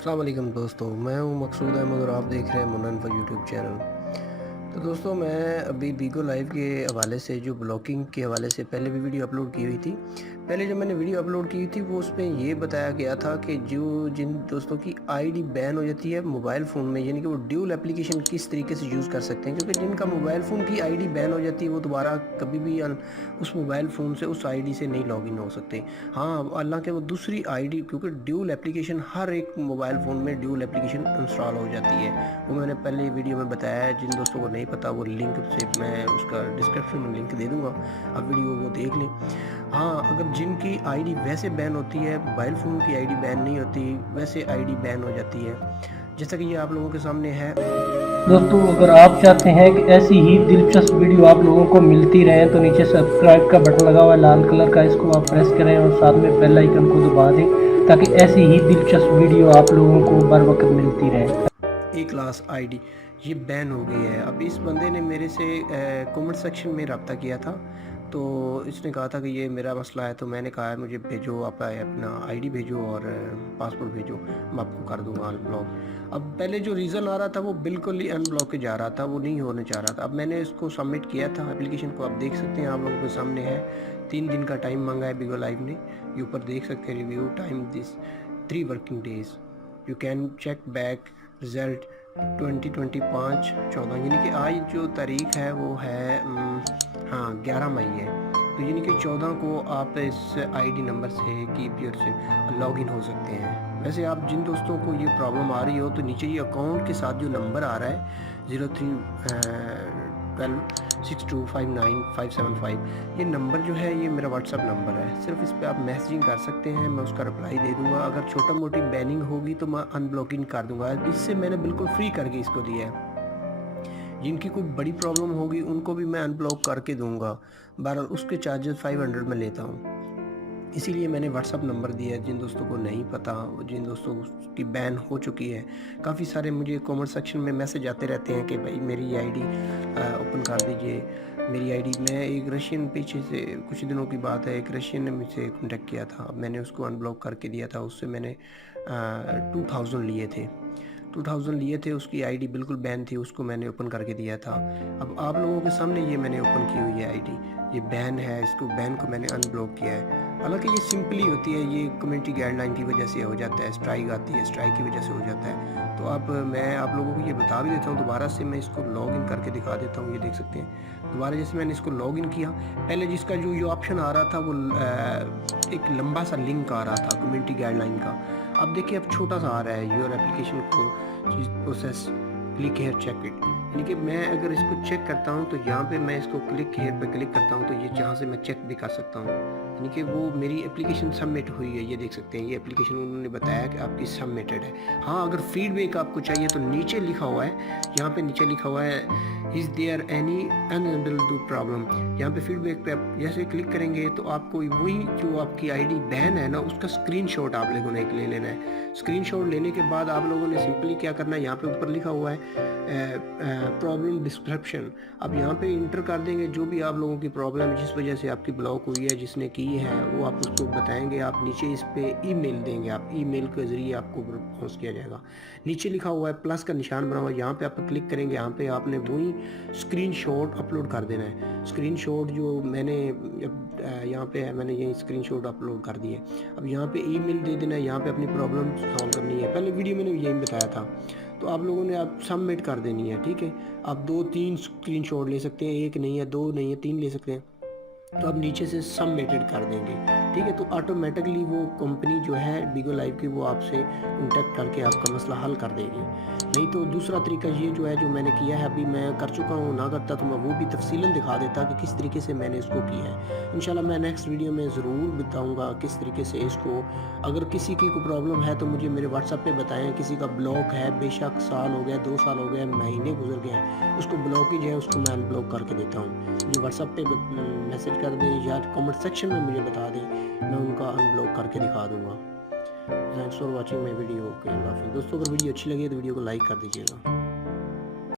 अस्सलाम वालेकुम दोस्तों, मैं हूं मकसूद अहमद और आप देख रहे हैं मुन्ना इन्फो यूट्यूब चैनल। तो दोस्तों, मैं अभी बीगो लाइव के हवाले से जो ब्लॉकिंग के हवाले से पहले भी वीडियो अपलोड की हुई थी। पहले जब मैंने वीडियो अपलोड की थी वो उसमें ये बताया गया था कि जो जिन दोस्तों की आईडी बैन हो जाती है मोबाइल फ़ोन में, यानी कि वो ड्यूल एप्लीकेशन किस तरीके से यूज़ कर सकते हैं, क्योंकि जिनका मोबाइल फ़ोन की आईडी बैन हो जाती है वो दोबारा कभी भी उस मोबाइल फ़ोन से उस आईडी से नहीं लॉगिन हो सकते। हाँ, हालाँकि वो दूसरी आईडी, क्योंकि ड्यूल एप्लीकेशन हर एक मोबाइल फ़ोन में ड्यूल एप्लीकेशन इंस्टॉल हो जाती है। वो मैंने पहले वीडियो में बताया है। जिन दोस्तों को नहीं पता वो लिंक से मैं उसका डिस्क्रिप्शन में लिंक दे दूँगा, आप वीडियो वो देख लें। हाँ, अगर जिनकी आईडी वैसे बैन होती है, मोबाइल फ़ोन की आईडी बैन नहीं होती, वैसे आईडी बैन हो जाती है। जैसा कि ये आप लोगों के सामने है। दोस्तों, अगर आप चाहते हैं कि ऐसी ही दिलचस्प वीडियो आप लोगों को मिलती रहे तो नीचे सब्सक्राइब का बटन लगा हुआ है लाल कलर का, इसको आप प्रेस करें और साथ में बेल आइकन को दबा दें ताकि ऐसी ही दिलचस्प वीडियो आप लोगों को बर वक्त मिलती रहे। ए क्लास आईडी ये बैन हो गई है। अब इस बंदे ने मेरे से कमेंट सेक्शन में रब्ता किया था, तो इसने कहा था कि ये मेरा मसला है। तो मैंने कहा है मुझे भेजो, आप अपना आईडी भेजो और पासवर्ड भेजो, मैं आपको कर दूंगा अनब्लॉक। अब पहले जो रीज़न आ रहा था वो बिल्कुल ही अनब्लॉक जा रहा था, वो नहीं होने चाह रहा था। अब मैंने इसको सबमिट किया था एप्लीकेशन को, आप देख सकते हैं, आप लोगों के सामने है। 3 दिन का टाइम मांगा है बीगो लाइव ने, ये ऊपर देख सकते हैं review time this 3 working days, you can check back result 2025/14, यानी कि आज जो तारीख है वो है हाँ 11 मई है। तो यानी कि 14 को आप इस आईडी नंबर से कीपीयर से लॉगिन हो सकते हैं। वैसे आप जिन दोस्तों को ये प्रॉब्लम आ रही हो तो नीचे ये अकाउंट के साथ जो नंबर आ रहा है 03126259 ये नंबर जो है ये मेरा व्हाट्सअप नंबर है। सिर्फ इस पर आप मैसेजिंग कर सकते हैं, मैं उसका रिप्लाई दे दूंगा। अगर छोटा मोटी बैनिंग होगी तो मैं अनब्लॉकिंग कर दूंगा। इससे मैंने बिल्कुल फ्री करके इसको दिया है। जिनकी कोई बड़ी प्रॉब्लम होगी उनको भी मैं अनब्लॉक करके दूंगा। बहरहाल उसके चार्जेस 500 में लेता हूँ, इसीलिए मैंने व्हाट्सअप नंबर दिया है। जिन दोस्तों को नहीं पता, जिन दोस्तों की बैन हो चुकी है, काफ़ी सारे मुझे कमेंट सेक्शन में मैसेज आते रहते हैं कि भाई मेरी आईडी ओपन कर दीजिए। मेरी आईडी, मैं एक रशियन, पीछे से कुछ दिनों की बात है, एक रशियन ने मुझसे कॉन्टेक्ट किया था। अब मैंने उसको अनब्लॉक करके दिया था। उससे मैंने 2000 लिए थे, 2000 लिए थे। उसकी आईडी बिल्कुल बैन थी, उसको मैंने ओपन करके दिया था। अब आप लोगों के सामने ये मैंने ओपन की हुई है आईडी, ये बैन है, इसको बैन को मैंने अनब्लॉक किया है। हालांकि ये सिंपली होती है, ये कम्युनिटी गाइडलाइन की वजह से हो जाता है, स्ट्राइक आती है, स्ट्राइक की वजह से हो जाता है। तो अब मैं आप लोगों को ये बता भी देता हूँ, दोबारा से मैं इसको लॉग इन करके दिखा देता हूँ। ये देख सकते हैं, दोबारा जैसे मैंने इसको लॉग इन किया, पहले जिसका जो ये ऑप्शन आ रहा था वो एक लंबा सा लिंक आ रहा था कम्युनिटी गाइडलाइन का। अब देखिए अब छोटा सा आ रहा है, योर एप्लीकेशन को process click here check it. यानी कि मैं अगर इसको चेक करता हूँ तो यहाँ पे मैं इसको क्लिक हेयर पे क्लिक करता हूँ तो ये जहाँ से मैं चेक भी कर सकता हूँ, यानी कि वो मेरी एप्लीकेशन सबमिट हुई है। ये देख सकते हैं, ये एप्लीकेशन उन्होंने बताया कि आपकी सबमिटेड है। हाँ, अगर फीडबैक आपको चाहिए तो नीचे लिखा हुआ है, यहाँ पे नीचे लिखा हुआ है is there any unable problem. यहाँ पे फीडबैक पे आप जैसे क्लिक करेंगे तो आपको वही जो आपकी आईडी बैन है ना उसका स्क्रीनशॉट आप लोगों ने ले लेना है। स्क्रीनशॉट लेने के बाद आप लोगों ने सिंपली क्या करना है, यहाँ पे ऊपर लिखा हुआ है प्रॉब्लम डिस्क्रिप्शन। अब यहाँ पे इंटर कर देंगे जो भी आप लोगों की प्रॉब्लम है, जिस वजह से आपकी ब्लॉक हुई है, जिसने की है वो आप उसको बताएंगे। आप नीचे इस पे ईमेल देंगे, आप ईमेल के ज़रिए आपको पहुँच किया जाएगा। नीचे लिखा हुआ है प्लस का निशान बना हुआ है, यहाँ पे आप क्लिक करेंगे, यहाँ पे आपने वही स्क्रीनशॉट अपलोड कर देना है। स्क्रीनशॉट जो मैंने यहाँ पे है, मैंने यही स्क्रीनशॉट अपलोड कर दिए। अब यहाँ पे ईमेल दे देना है, यहाँ पे अपनी प्रॉब्लम सॉल्व करनी है। पहले वीडियो मैंने यही बताया था। तो आप लोगों ने आप सबमिट कर देनी है, ठीक है। आप 2-3 स्क्रीनशॉट ले सकते हैं, एक नहीं है, 2 नहीं है, 3 ले सकते हैं। तो आप नीचे से सबमिटेड कर देंगे, ठीक है। तो ऑटोमेटिकली वो कंपनी जो है बीगो लाइव की वो आपसे कॉन्टेक्ट करके आपका मसला हल कर देगी। नहीं तो दूसरा तरीका ये जो है, जो मैंने किया है, अभी मैं कर चुका हूँ, ना करता तो मैं वो भी तफसीलन दिखा देता कि किस तरीके से मैंने इसको किया है। इंशाल्लाह मैं नेक्स्ट वीडियो में ज़रूर बताऊँगा किस तरीके से इसको। अगर किसी की कोई प्रॉब्लम है तो मुझे मेरे व्हाट्सएप पे बताएं। किसी का ब्लॉक है, बेशक साल हो गया, 2 साल हो गए, महीने गुजर गए हैं, उसको ब्लॉकेज है, उसको मैं अनब्लॉक करके देता हूँ। मुझे व्हाट्सएप पे मैसेज कर दें या कमेंट सेक्शन में मुझे बता दें, मैं उनका अनब्लॉक करके दिखा दूँगा। Thanks for watching my video. Okay, अल्लाह हाफ़िज़। दोस्तों, अगर वीडियो अच्छी लगी तो वीडियो को लाइक कर दीजिएगा।